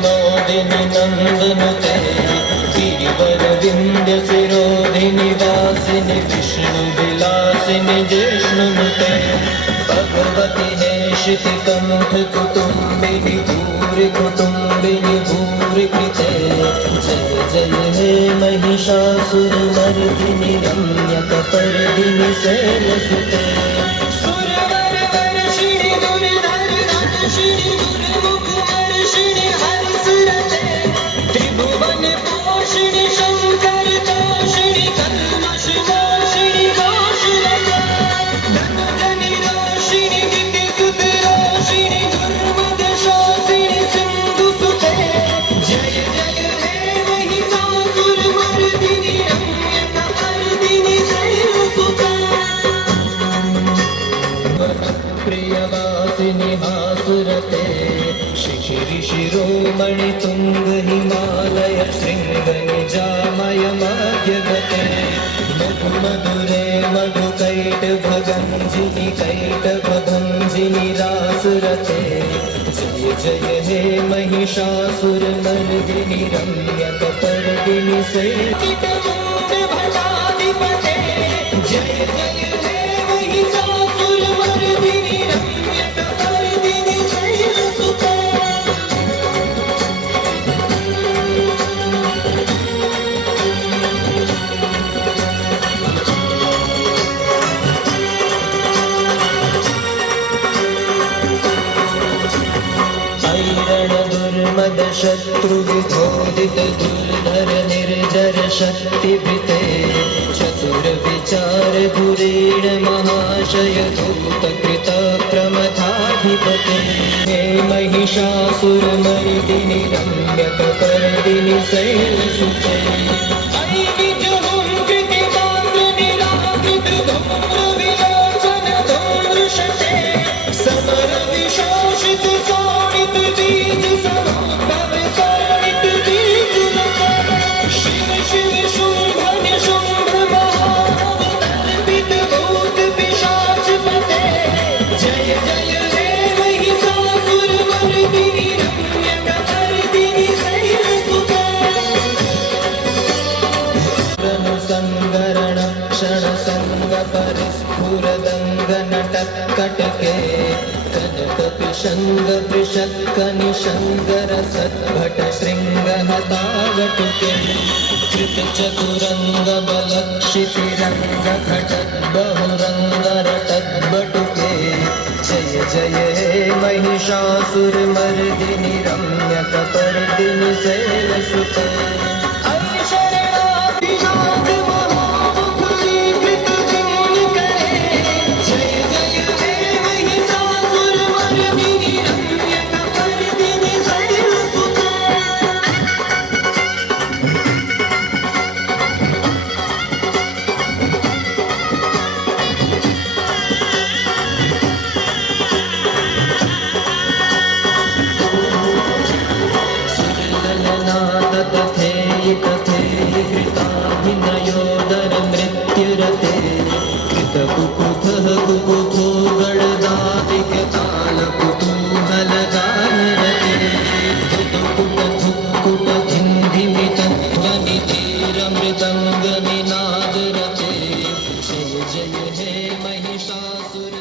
विनोदिनि नन्दनुते गिरिवर विन्द्य शिरोधिनि वासिनि विष्णु विलासिनि जिष्णुनुते भगवति हेशिति कंठ कुटुम्बिनि भूरि कुटुम्बिनि भूरि कृते जय जय हे महिषासुरमर्दिनि रम्यकपर्दिनि शैलसुते सुरवरवर्षिणि दुर्धरधनुषिणि दुर्मुखवर्षिणि हरसुरते त्रिभुवनपोषिणि शङ्करतोषिणि कल्मषमोषिणि घोषरते धनुधनिरोषिणि गिरिसुतरोषिणि दुर्मदशोषिणि सिन्धुसुते जय जय हे महिषासुरमर्दिनि रम्यकपर्दिनि शैलसुते प्रियवासिनि हासुरते शिखिरि शिरोमणि तुंग हिमालय शृंग निजामय मध्यगते मधु मधुरे मधुकैट भगंजिनि कैट भगंजिनि रासुरते जय जय हे महिषासुरमर्दिनि रम्यकपर्दिनि शैलसुते जय जय हे महिषासुरमर्दिनि रम्यकपर्दिनि शैलसुते ऐरण दुर्मद शत्रु विधोदित दुर्धर निर्जर शक्तिभृते चतुर विचार धुरीण महाशय धूत कृत प्रमथाधिपते हे महिषासुरमर्दिनि रम्यकपर्दिनि शैलसुते ऐ विजहुं कृतिमात्र निराकृत धूम्र विलोचन धूम्रशते समर विशोषित शोणित बीज समुद्भव शोणित बीज शिव शिव शुंभ निशुंभ महावतर्पित भूत पिशाचपते जय जय हे महिषासुरमर्दिनि रम्यकपर्दिनि शैलसुते संगरण क्षण संग परिस्फुरदंगन टक्कटके कनक पिशंग पृषक्क निशंगर सद्भट श्रृंग हतावटुके कृत चतुरंग बलक्षितिरंग घटत बहुरंग रटत बटुके जय जय हे महिषासुरमर्दिनि रम्यकपर्दिनि शैलसुते कृताभिनयोदर मृत्युरते कृतकुकुथः कुकुथो गणदादिकताल कुतूहलगानरते धुतुकुट धुक्कुट धिन्धिमित ध्वनिधीरमृदङ्गनिनादरते जय जय हे महिषासुर